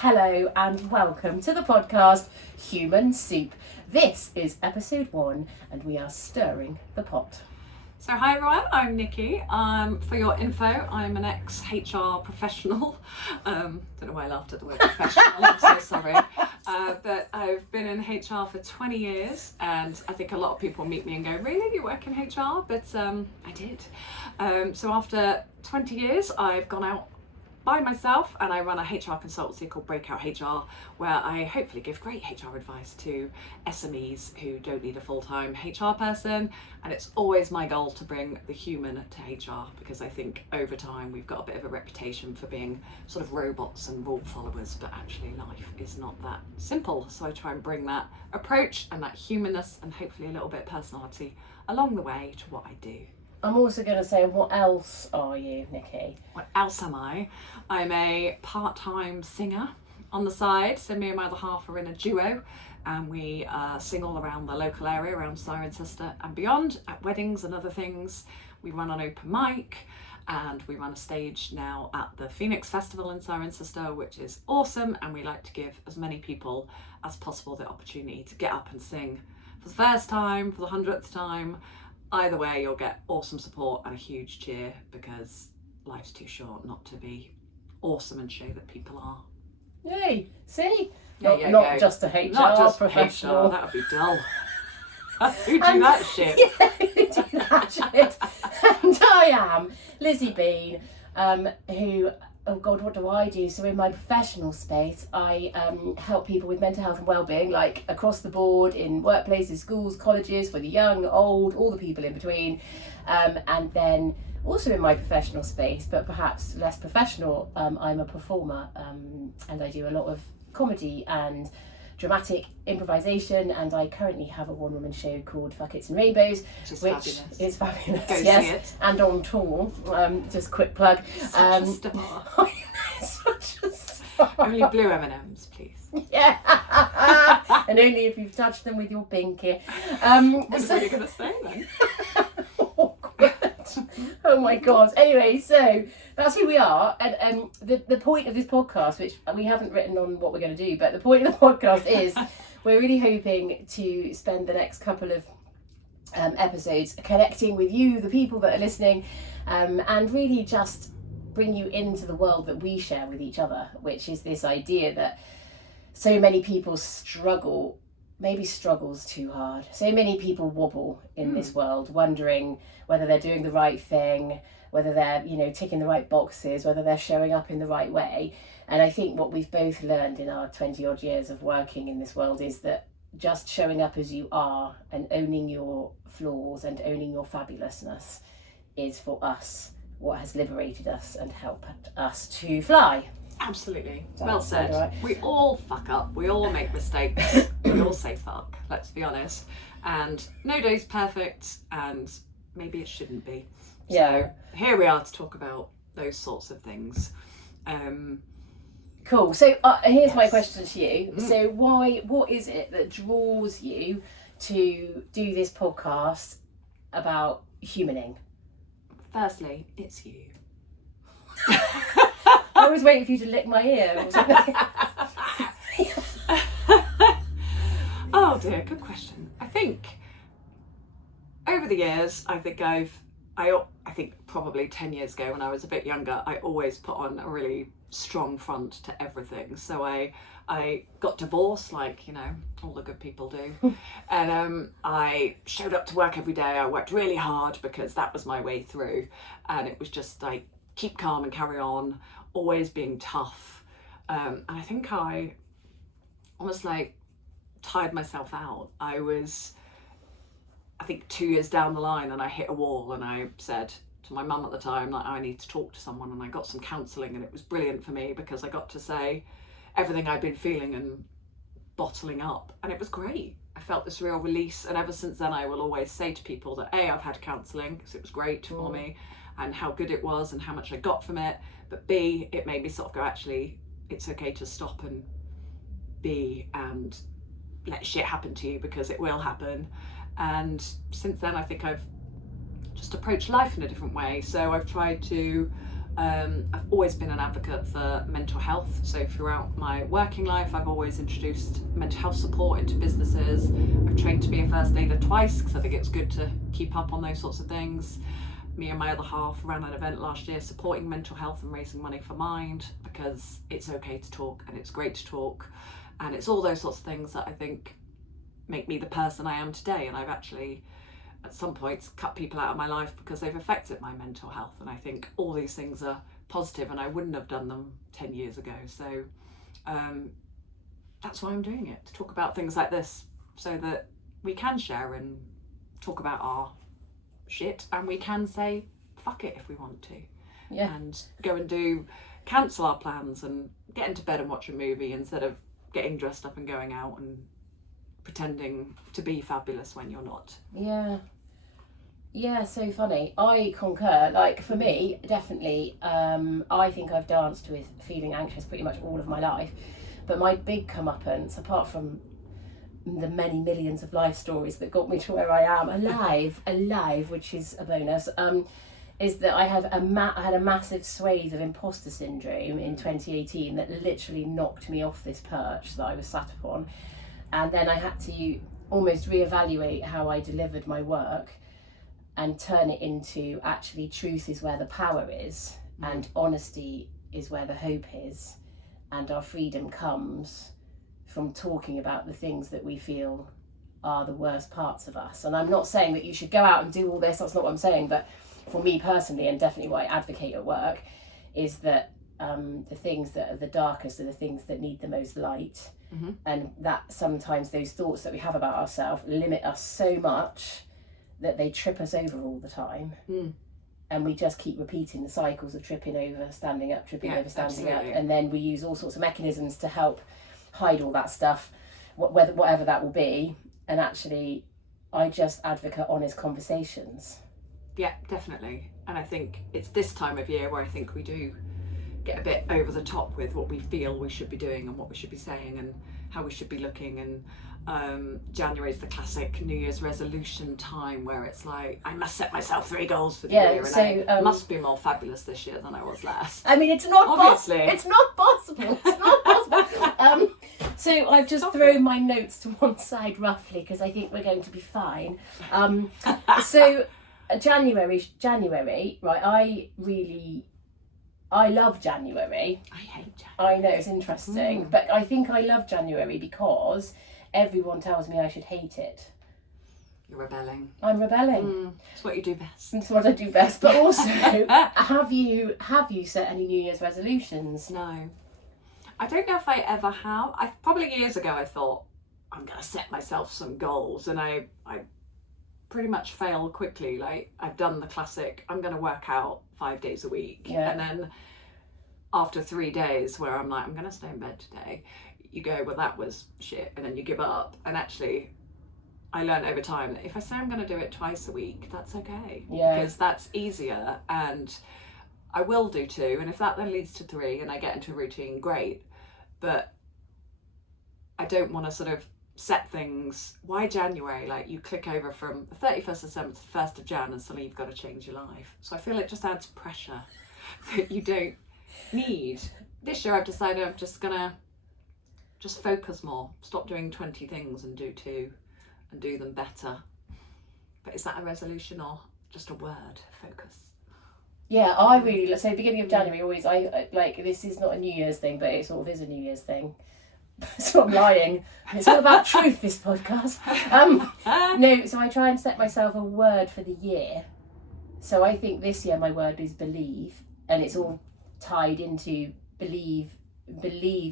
Hello and welcome to the podcast Human Soup. This is episode 1 and we are stirring the pot. So hi everyone, I'm Nikki. For your info, I'm an ex-HR professional. Don't know why I laughed at the word professional, I'm so sorry. But I've been in HR for 20 years and I think a lot of people meet me and go, really, you work in HR? But I did. So after 20 years, I've gone out by myself and I run a HR consultancy called Breakout HR, where I hopefully give great HR advice to SMEs who don't need a full-time HR person. And it's always my goal to bring the human to HR, because I think over time we've got a bit of a reputation for being sort of robots and rule followers, but actually life is not that simple. So I try and bring that approach and that humanness and hopefully a little bit of personality along the way to what I do. I'm also going to say, what else are you, Nikki? What else am I? I'm a part-time singer on the side. So me and my other half are in a duo and we sing all around the local area, around Cirencester and beyond, at weddings and other things. We run an open mic and we run a stage now at the Phoenix Festival in Cirencester, which is awesome. And we like to give as many people as possible the opportunity to get up and sing for the first time, for the 100th time. Either way, you'll get awesome support and a huge cheer, because life's too short not to be awesome and show that people are. Yay, see? Yeah, not just a HR not just professional. HR, that would be dull. Who do that shit? Yeah, who do that shit? And I am Lizzie Bean, who, oh God, what do I do? So in my professional space, I help people with mental health and wellbeing, like across the board, in workplaces, schools, colleges, for the young, old, all the people in between. And then also in my professional space, but perhaps less professional, I'm a performer, and I do a lot of comedy and dramatic improvisation, and I currently have a one-woman show called Fuck It's and Rainbows, which is fabulous. Go yes, see it. And on tour. Just quick plug. Such a star. Such a star. Only blue M&Ms, please. Yeah, and only if you've touched them with your pinky. What are you going to say then? Awkward. Oh my God. Anyway, so that's who we are, and the point of this podcast, which we haven't written on what we're going to do, but the point of the podcast is we're really hoping to spend the next couple of episodes connecting with you, the people that are listening, and really just bring you into the world that we share with each other, which is this idea that so many people struggle, maybe struggles too hard. So many people wobble in this world, wondering whether they're doing the right thing, whether they're, ticking the right boxes, whether they're showing up in the right way. And I think what we've both learned in our 20 odd years of working in this world is that just showing up as you are and owning your flaws and owning your fabulousness is, for us, what has liberated us and helped us to fly. Absolutely. That Well sound said. right? We all fuck up. We all make mistakes. We all say fuck, let's be honest. And no day's perfect, and maybe it shouldn't be. Yeah. So here we are to talk about those sorts of things. Cool. So here's my Yes. question to you. So what is it that draws you to do this podcast about humaning? Firstly, it's you. I was waiting for you to lick my ear or something. Oh dear, good question. I think over the years, I think probably 10 years ago when I was a bit younger, I always put on a really strong front to everything. So I got divorced, like, all the good people do. And I showed up to work every day. I worked really hard because that was my way through. And it was just like, keep calm and carry on, always being tough. And I think I almost like tired myself out. I was, I think, 2 years down the line and I hit a wall, and I said to my mum at the time, like, I need to talk to someone. And I got some counselling, and it was brilliant for me because I got to say everything I'd been feeling and bottling up, and it was great. I felt this real release, and ever since then I will always say to people that A, I've had counselling because it was great for me and how good it was and how much I got from it, but B, it made me sort of go, actually, it's okay to stop and be and let shit happen to you, because it will happen. And since then I think I've just approached life in a different way. So I've tried to I've always been an advocate for mental health. So throughout my working life, I've always introduced mental health support into businesses. I've trained to be a first aider twice because I think it's good to keep up on those sorts of things. Me and my other half ran an event last year supporting mental health and raising money for Mind, because it's okay to talk and it's great to talk, and it's all those sorts of things that I think make me the person I am today. And I've actually at some points cut people out of my life because they've affected my mental health, and I think all these things are positive and I wouldn't have done them 10 years ago. So that's why I'm doing it, to talk about things like this so that we can share and talk about our shit, and we can say fuck it if we want to, and go and cancel our plans and get into bed and watch a movie instead of getting dressed up and going out and pretending to be fabulous when you're not. Yeah, so funny. I concur. Like, for me, definitely, I think I've danced with feeling anxious pretty much all of my life, but my big comeuppance, apart from the many millions of life stories that got me to where I am, alive, which is a bonus, is that I had a massive swathe of imposter syndrome in 2018 that literally knocked me off this perch that I was sat upon, and then I had to almost reevaluate how I delivered my work and turn it into, actually, truth is where the power is, and honesty is where the hope is, and our freedom comes from talking about the things that we feel are the worst parts of us. And I'm not saying that you should go out and do all this, that's not what I'm saying, but for me personally, and definitely what I advocate at work, is that the things that are the darkest are the things that need the most light. And that sometimes those thoughts that we have about ourselves limit us so much that they trip us over all the time. And we just keep repeating the cycles of tripping over, standing up, tripping over, standing up, and then we use all sorts of mechanisms to help hide all that stuff, whatever that will be. And actually, I just advocate honest conversations. Yeah, definitely. And I think it's this time of year where I think we do get a bit over the top with what we feel we should be doing and what we should be saying and how we should be looking. And January is the classic New Year's resolution time where it's like, I must set myself 3 goals for the year, and so, I must be more fabulous this year than I was last. I mean, it's not obviously. It's not possible. It's not possible. So I've just thrown my notes to one side roughly because I think we're going to be fine. So January, right? I love January. I hate January. I know, it's interesting. But I think I love January because everyone tells me I should hate it. You're rebelling. I'm rebelling. It's what you do best. It's what I do best. But also, have you set any New Year's resolutions? No. I don't know if I ever have. Probably years ago I thought, I'm going to set myself some goals. And I pretty much fail quickly. Like, I've done the classic, I'm going to work out 5 days a week. And then after 3 days where I'm like, I'm going to stay in bed today, you go, well, that was shit. And then you give up. And actually, I learned over time that if I say I'm going to do it twice a week, that's okay. Because that's easier. And I will do 2. And if that then leads to 3 and I get into a routine, great. But I don't want to sort of set things. Why January? Like, you click over from the 31st of December to the 1st of Jan and suddenly you've got to change your life. So I feel it just adds pressure that you don't need. This year I've decided I'm just gonna focus more, stop doing 20 things and do 2 and do them better. But is that a resolution or just a word? Focus. Yeah, I really, so beginning of January always, I like, this is not a New Year's thing, but it sort of is a New Year's thing. So I'm lying. It's all about truth, this podcast. No, so I try and set myself a word for the year. So I think this year my word is believe, and it's all tied into believe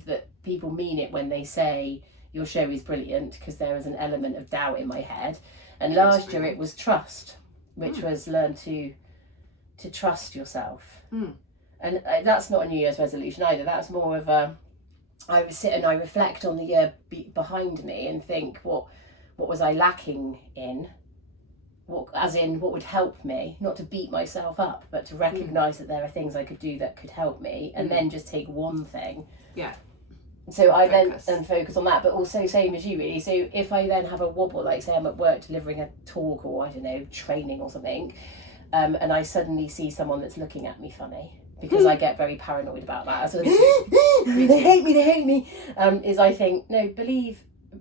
that people mean it when they say your show is brilliant, because there is an element of doubt in my head. And last year it was trust, which was learn to trust yourself. And that's not a New Year's resolution either. That's more of a, I would sit and I reflect on the year behind me and think, what was I lacking in? What would help me? Not to beat myself up, but to recognise that there are things I could do that could help me, and then just take one thing. Yeah. So I then focus on that, but also same as you really. So if I then have a wobble, like say I'm at work delivering a talk or I don't know, training or something, and I suddenly see someone that's looking at me funny, because I get very paranoid about that. So they hate me. Is I think, no,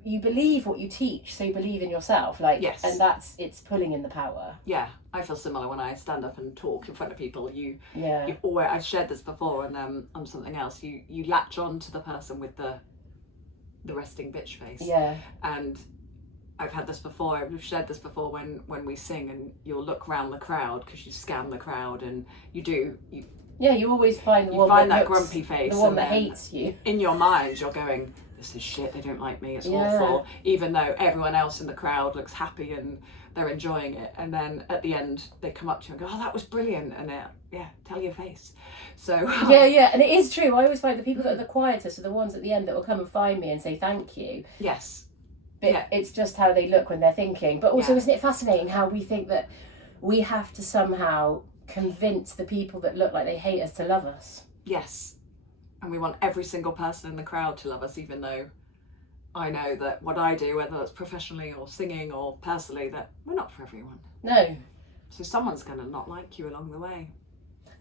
you believe what you teach, so you believe in yourself. Like, yes. And it's pulling in the power. Yeah, I feel similar when I stand up and talk in front of people. You always, I've shared this before, and on something else, you latch on to the person with the resting bitch face. Yeah. And I've had this before. I've shared this before when we sing, and you'll look round the crowd because you scan the crowd, and you always find the one that grumpy face, the one that hates you. In your mind, you're going, this is shit, they don't like me, it's awful, even though everyone else in the crowd looks happy and they're enjoying it. And then at the end they come up to you and go, oh, that was brilliant, and tell your face. So and it is true. I always find the people that are the quietest are the ones at the end that will come and find me and say thank you. Yes. But it's just how they look when they're thinking. But also, isn't it fascinating how we think that we have to somehow convince the people that look like they hate us to love us? Yes. And we want every single person in the crowd to love us, even though I know that what I do, whether it's professionally or singing or personally, that we're not for everyone. No. So someone's going to not like you along the way.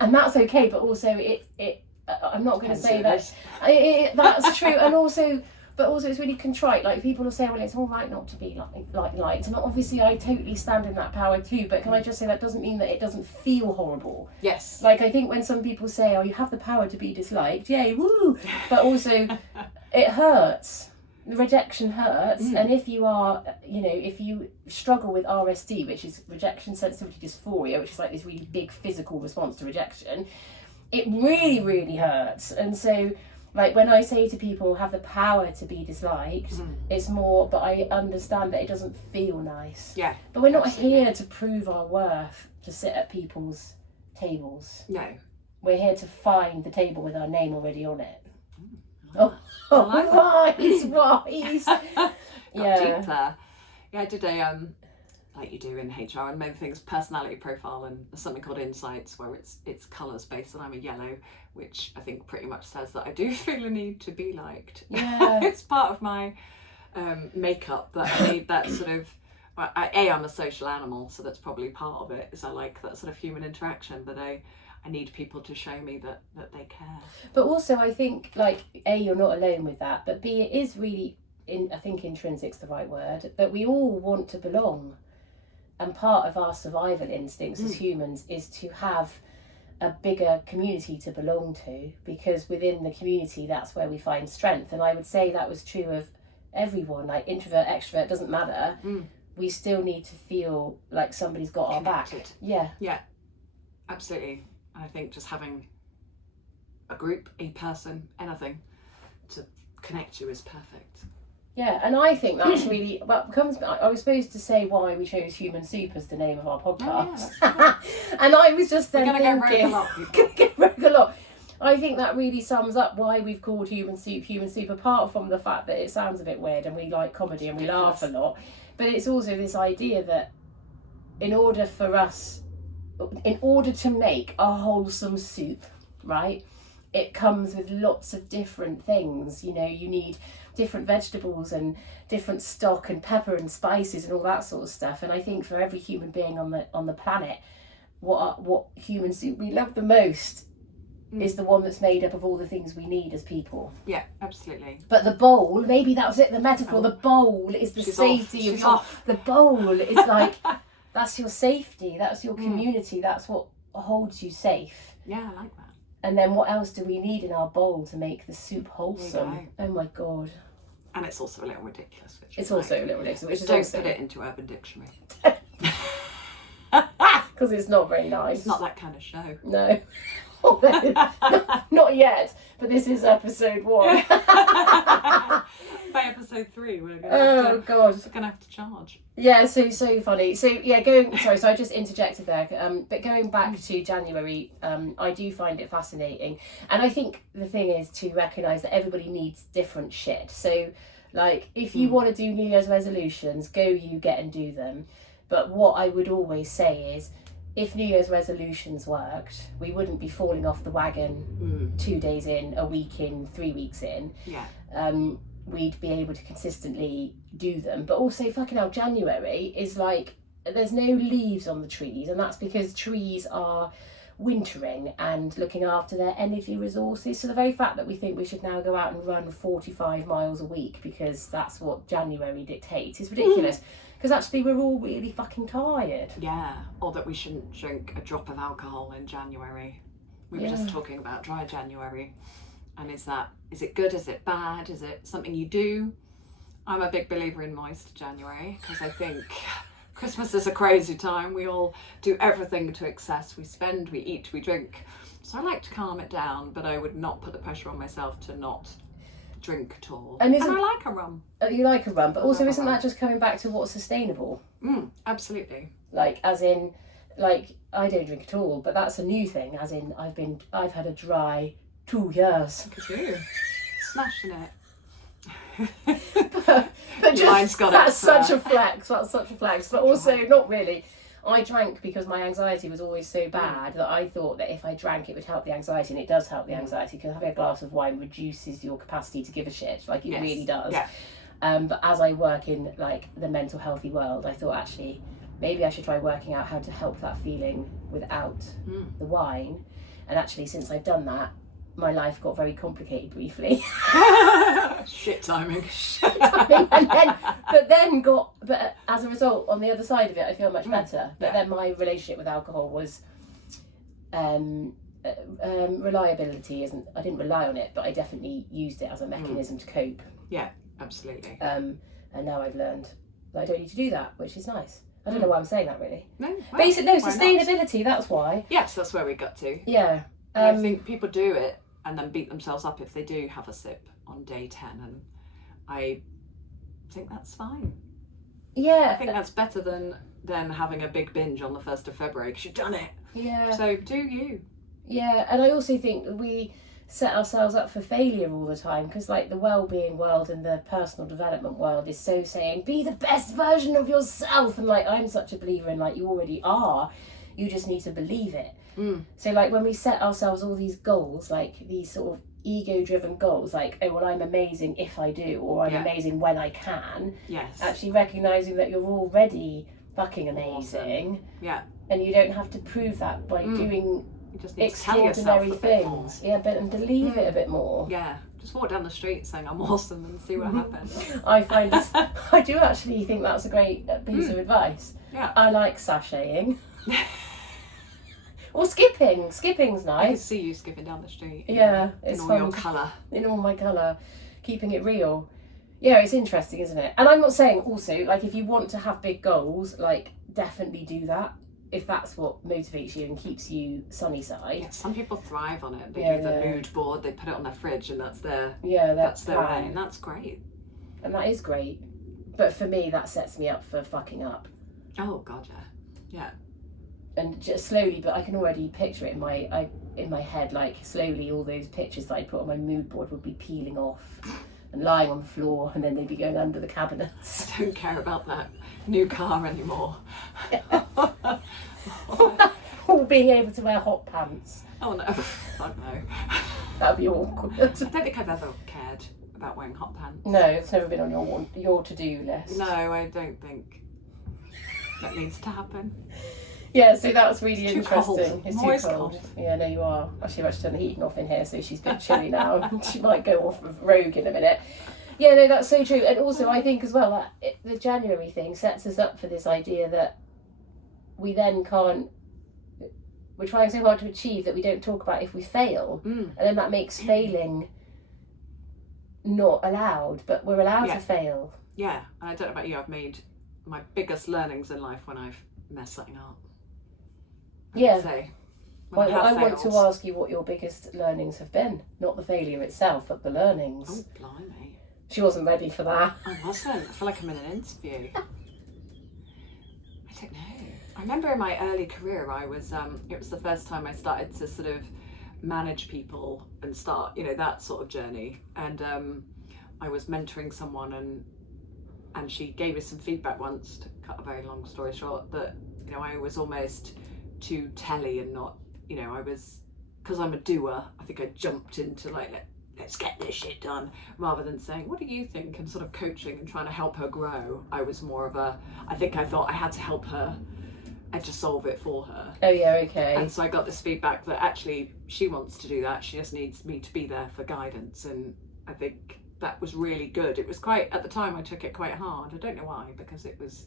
And that's okay, but also I'm not going to say that. That's true. And also it's really contrite. Like, people will say, well, it's all right not to be liked. And obviously I totally stand in that power too, but can I just say that doesn't mean that it doesn't feel horrible. Yes. Like, I think when some people say, oh, you have the power to be disliked, yay, woo, but also it hurts. The rejection hurts. And if you are, if you struggle with RSD, which is rejection sensitivity dysphoria, which is like this really big physical response to rejection, it really, really hurts. And so, like, when I say to people, have the power to be disliked, it's more, but I understand that it doesn't feel nice. Yeah. But we're not here to prove our worth, to sit at people's tables. No. We're here to find the table with our name already on it. Wise. Got deep there. Yeah, I did a like you do in HR, and many things, personality profile, and there's something called Insights where it's colours based, and I'm a yellow, which I think pretty much says that I do feel a need to be liked. Yeah. It's part of my makeup that I need that sort of. I'm a social animal, so that's probably part of it. Is I like that sort of human interaction, but I need people to show me that they care. But also, I think, like, A, you're not alone with that, but B, it is really, I think intrinsic's the right word, that we all want to belong. And part of our survival instincts as humans is to have a bigger community to belong to, because within the community, that's where we find strength. And I would say that was true of everyone, like introvert, extrovert, doesn't matter. We still need to feel like somebody's got connected. Our back. Yeah. Yeah, absolutely. And I think just having a group, a person, anything to connect you is perfect. Yeah, and I think that's really, I was supposed to say why we chose Human Soup as the name of our podcast. Oh, yeah, and I was just then thinking, get a lot. I think that really sums up why we've called Human Soup, apart from the fact that it sounds a bit weird and we like comedy and we laugh a lot. But it's also this idea that in order to make a wholesome soup, right, it comes with lots of different things. You need different vegetables and different stock and pepper and spices and all that sort of stuff. And I think for every human being on the planet, what human soup we love the most is the one that's made up of all the things we need as people. Yeah, absolutely. But the bowl, maybe that was it, the metaphor, the bowl is the safety of your... The bowl is like, that's your safety, that's your community, that's what holds you safe. Yeah, I like that. And then what else do we need in our bowl to make the soup wholesome? Oh my God. And it's also a little ridiculous. It's also a little ridiculous. Which is don't also... put it into Urban Dictionary. Because it's not very nice. It's not that kind of show. No. Not yet, but this is episode 1. By episode 3, we're God, gonna have to charge. Yeah, so funny. So yeah, so I just interjected there. But going back to January, I do find it fascinating, and I think the thing is to recognise that everybody needs different shit. So, like, if you want to do New Year's resolutions, go you get and do them. But what I would always say is, if New Year's resolutions worked, we wouldn't be falling off the wagon 2 days in, a week in, 3 weeks in. Yeah. We'd be able to consistently do them. But also, fucking hell, January is like, there's no leaves on the trees, and that's because trees are wintering and looking after their energy resources. So the very fact that we think we should now go out and run 45 miles a week because that's what January dictates is ridiculous. Because actually we're all really fucking tired. Yeah, or that we shouldn't drink a drop of alcohol in January. We were just talking about dry January. And is it good? Is it bad? Is it something you do? I'm a big believer in moist January because I think Christmas is a crazy time. We all do everything to excess. We spend, we eat, we drink. So I like to calm it down, but I would not put the pressure on myself to not drink at all. And I like a rum. You like a rum, but also isn't that just coming back to what's sustainable? Absolutely. Like, as in, like, I don't drink at all, but that's a new thing. As in, I've had a dry 2 years. Look at you, smashing it. but just, that's such a flex. That's such a flex. But also, not really. I drank because my anxiety was always so bad that I thought that if I drank, it would help the anxiety, and it does help the anxiety because having a glass of wine reduces your capacity to give a shit. Like, it really does. Yeah. But as I work in like the mental healthy world, I thought actually maybe I should try working out how to help that feeling without the wine. And actually, since I've done that, my life got very complicated briefly. Shit timing. But as a result, on the other side of it, I feel much better. But then my relationship with alcohol was reliability. I didn't rely on it, but I definitely used it as a mechanism to cope. Yeah, absolutely. And now I've learned that I don't need to do that, which is nice. I don't know why I'm saying that really. No, sustainability. That's why. Yes, that's where we got to. Yeah. I think people do it and then beat themselves up if they do have a sip on day 10, and I think that's fine. Yeah. I think that's better than having a big binge on the 1st of February because you've done it. Yeah. So do you. Yeah, and I also think that we set ourselves up for failure all the time because like the well-being world and the personal development world is so saying be the best version of yourself, and like I'm such a believer in like you already are, you just need to believe it. So like when we set ourselves all these goals, like these sort of ego-driven goals, like, oh well, I'm amazing if I do, or I'm amazing when I can. Yes. Actually recognizing that you're already fucking amazing. Awesome. Yeah. And you don't have to prove that by doing you just need extraordinary things. Yeah, but and believe it a bit more. Yeah. Just walk down the street saying I'm awesome and see what happens. I do actually think that's a great piece of advice. Yeah. I like sashaying. Or skipping. Skipping's nice. I can see you skipping down the street. Yeah, it's in all fun. your colour. In all my colour. Keeping it real. Yeah, it's interesting, isn't it? And I'm not saying also, like, if you want to have big goals, like, definitely do that. If that's what motivates you and keeps you sunny side. Yeah, some people thrive on it. They do the mood board, they put it on their fridge, and that's their way. And that's great. And that is great. But for me, that sets me up for fucking up. Oh, God, yeah. Yeah. And just slowly, but I can already picture it in my head, like slowly all those pictures that I put on my mood board would be peeling off and lying on the floor, and then they'd be going under the cabinets. I don't care about that new car anymore. Or being able to wear hot pants. Oh no, oh no. That'd be awkward. I don't think I've ever cared about wearing hot pants. No, it's never been on your to-do list. No, I don't think that needs to happen. Yeah, so that was really it's interesting. Cold. It's too cold. Yeah, no, you are. Actually, I've actually turned the heating off in here, so she's a bit chilly now. She might go off of rogue in a minute. Yeah, no, that's so true. And also, I think as well, that the January thing sets us up for this idea that we then can't. We're trying so hard to achieve that we don't talk about if we fail, and then that makes failing not allowed. But we're allowed to fail. Yeah, and I don't know about you. I've made my biggest learnings in life when I've messed something up. Yeah. Well, I want to ask you what your biggest learnings have been. Not the failure itself, but the learnings. Oh, blimey. She wasn't ready for that. I wasn't. I feel like I'm in an interview. I don't know. I remember in my early career, I was, it was the first time I started to sort of manage people and start, that sort of journey. And I was mentoring someone and she gave us some feedback once, to cut a very long story short, that, I was almost too telly and not, I was, because I'm a doer, I think I jumped into like, let's get this shit done, rather than saying, what do you think? And sort of coaching and trying to help her grow. I was more of I thought I had to help her and to solve it for her. Oh yeah, okay. And so I got this feedback that actually she wants to do that. She just needs me to be there for guidance. And I think that was really good. It was quite, at the time I took it quite hard. I don't know why, because it was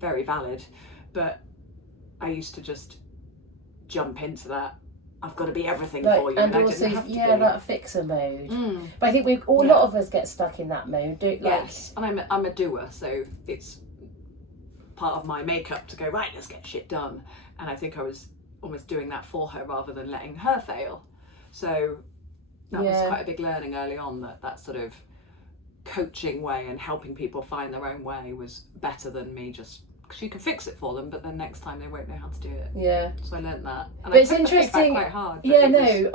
very valid. But I used to just jump into that. I've got to be everything for you. And I also, didn't have to be. that fixer mode. But I think a lot of us get stuck in that mode. Yes, and I'm a doer, so it's part of my makeup to go, right, let's get shit done. And I think I was almost doing that for her rather than letting her fail. So that was quite a big learning early on, that sort of coaching way and helping people find their own way was better than me just, because you can fix it for them, but then next time they won't know how to do it. Yeah. So I learned that. And But I it's took interesting. the feedback quite hard.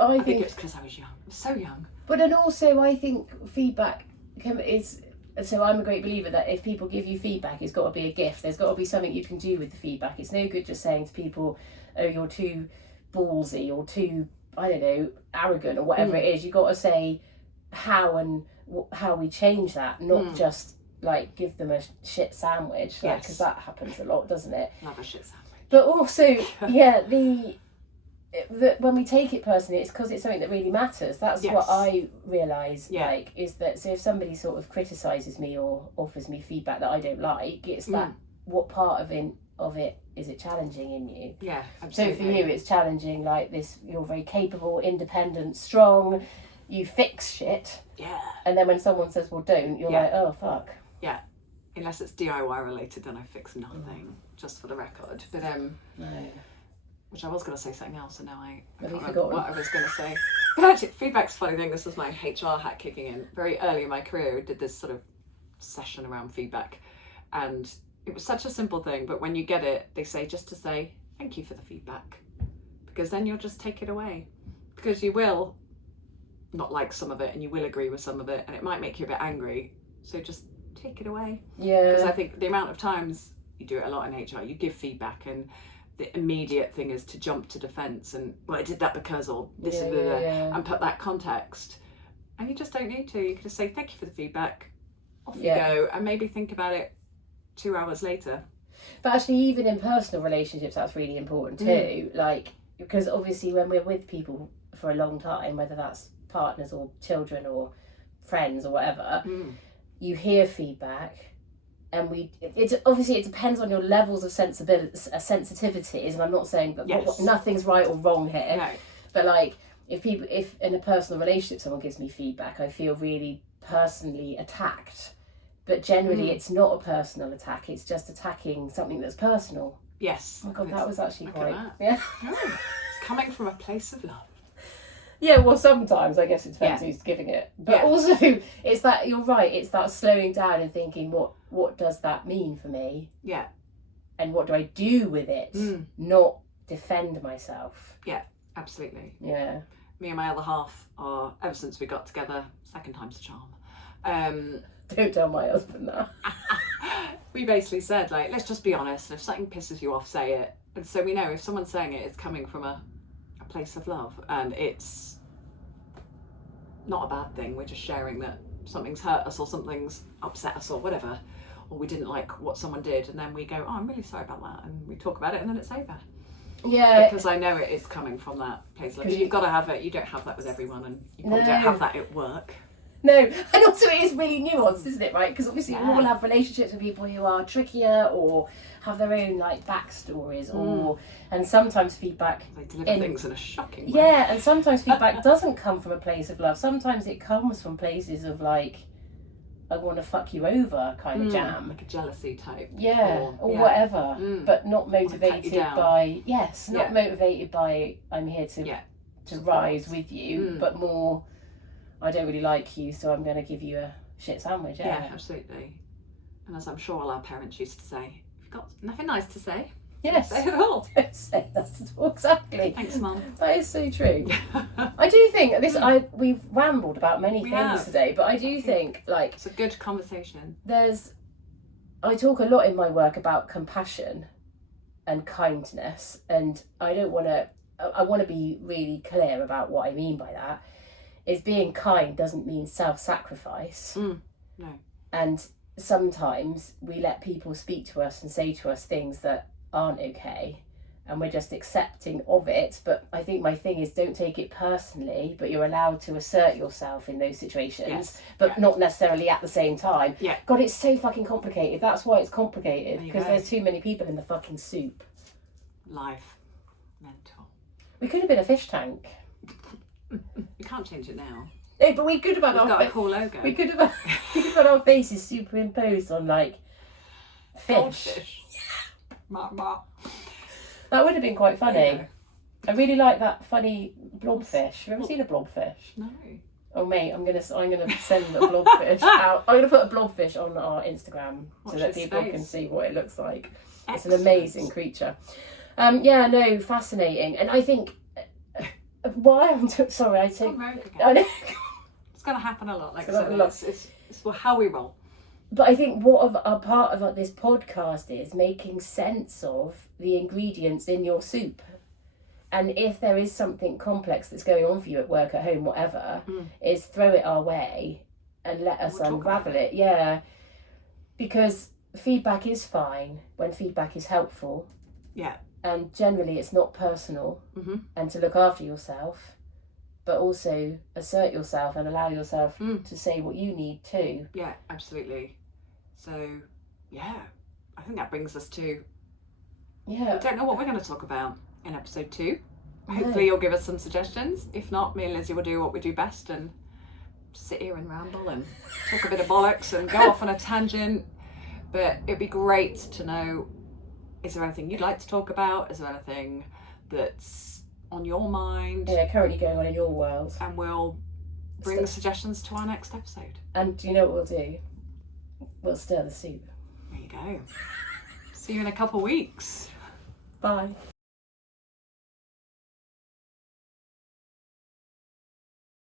I think it's because I was young. I was so young. But then also I think feedback is, so I'm a great believer that if people give you feedback, it's got to be a gift. There's got to be something you can do with the feedback. It's no good just saying to people, oh, you're too ballsy or too, I don't know, arrogant or whatever it is. You've got to say how we change that, not just like give them a shit sandwich, because that happens a lot, doesn't it? Love a shit sandwich. But also, when we take it personally, it's because it's something that really matters. That's what I realise, is that, so if somebody sort of criticises me or offers me feedback that I don't like, it's that, what part of it is it challenging in you? Yeah, absolutely. So for you, it's challenging, like this, you're very capable, independent, strong, you fix shit. Yeah. And then when someone says, well, don't, you're like, oh, fuck. Yeah. Unless it's DIY related, then I fix nothing, just for the record. But, No. Which I was going to say something else, and now I can't remember forgotten what I was going to say. But actually, feedback's a funny thing. This was my HR hat kicking in. Very early in my career, I did this sort of session around feedback. And it was such a simple thing, but when you get it, they say just to say, thank you for the feedback. Because then you'll just take it away. Because you will not like some of it, and you will agree with some of it, and it might make you a bit angry. So just take it away. Yeah. Because I think the amount of times, you do it a lot in HR, you give feedback and the immediate thing is to jump to defence and, well, I did that because, or this and put that context. And you just don't need to. You can just say, thank you for the feedback. Off you go, and maybe think about it 2 hours later. But actually, even in personal relationships, that's really important too. Like, because obviously when we're with people for a long time, whether that's partners or children or friends or whatever, you hear feedback. And it obviously it depends on your levels of sensitivities, and I'm not saying that nothing's right or wrong here. No. But like, if in a personal relationship someone gives me feedback, I feel really personally attacked. But generally, it's not a personal attack. It's just attacking something that's personal. Yes. Oh my God, that was actually quite. Yeah. It's coming from a place of love. Yeah, well, sometimes I guess it depends who's giving it, but also it's that, you're right, it's that slowing down and thinking, what does that mean for me? Yeah. And what do I do with it? Not defend myself. Yeah, absolutely. Yeah. Me and my other half are, ever since we got together, second time's a charm. Don't tell my husband that. We basically said, like, let's just be honest, and if something pisses you off, say it. And so we know if someone's saying it, it's coming from a place of love, and it's not a bad thing. We're just sharing that something's hurt us or something's upset us or whatever, or we didn't like what someone did, and then we go, oh, I'm really sorry about that, and we talk about it, and then it's over. Yeah, because I know it is coming from that place of love. You've got to have it. You don't have that with everyone, and you probably don't have that at work. No, and also it is really nuanced, isn't it, right? Because obviously we all have relationships with people who are trickier or have their own like backstories, or and sometimes feedback they deliver things in a shocking way. Yeah, and sometimes feedback doesn't come from a place of love. Sometimes it comes from places of like, I want to fuck you over kind of jam, like a jealousy type. Or whatever, but not motivated by motivated by I'm here to rise with you, but more, I don't really like you, so I'm going to give you a shit sandwich. Yeah, absolutely. And as I'm sure all our parents used to say, if you've got nothing nice to say, yes, say it all. Don't say that at all. Exactly. Thanks, Mum. That is so true. I do think this. We've rambled about many things today, but I do think like it's a good conversation. I talk a lot in my work about compassion and kindness, and I want to be really clear about what I mean by that. Is being kind doesn't mean self-sacrifice. No. And sometimes we let people speak to us and say to us things that aren't okay. and we're just accepting of it. But I think my thing is, don't take it personally, but you're allowed to assert yourself in those situations, Yes. but not necessarily at the same time. Yeah. God, it's so fucking complicated. That's why it's complicated, There you because go. there's too many people in the fucking soup. Life. Mental. We could have been a fish tank. You can't change it now. No, but we could have had We've our got a cool logo. we could have had our faces superimposed on like fish. Goldfish. Mark, mark. That would have been quite There funny. you go. I really like that funny blobfish. Have you ever seen a blobfish? No. Oh mate, I'm gonna send a blobfish out. I'm gonna put a blobfish on our Instagram Watch so that his people face. can see what it looks like. It's an Excellent. amazing creature. Yeah, no, fascinating. And I think why I'm sorry, I It's take gone rogue again. I know. It's going to happen a lot. Like I It's gonna said, happen a lot. it's how we roll. But I think what a part of this podcast is making sense of the ingredients in your soup. And if there is something complex that's going on for you at work, at home, whatever, is throw it our way and let us We'll talk about unravel it. Yeah. Because feedback is fine when feedback is helpful. Yeah. And generally it's not personal. Mm-hmm. And to look after yourself, but also assert yourself and allow yourself to say what you need too. Yeah, absolutely. So, yeah, I think that brings us to... Yeah. I don't know what we're going to talk about in episode 2. No. Hopefully you'll give us some suggestions. If not, me and Lizzie will do what we do best and sit here and ramble and talk a bit of bollocks and go off on a tangent. But it'd be great to know, is there anything you'd like to talk about? Is there anything that's on your mind? Yeah, currently going on in your world. And we'll bring the suggestions to our next episode. And do you know what we'll do? We'll stir the soup. There you go. See you in a couple weeks. Bye.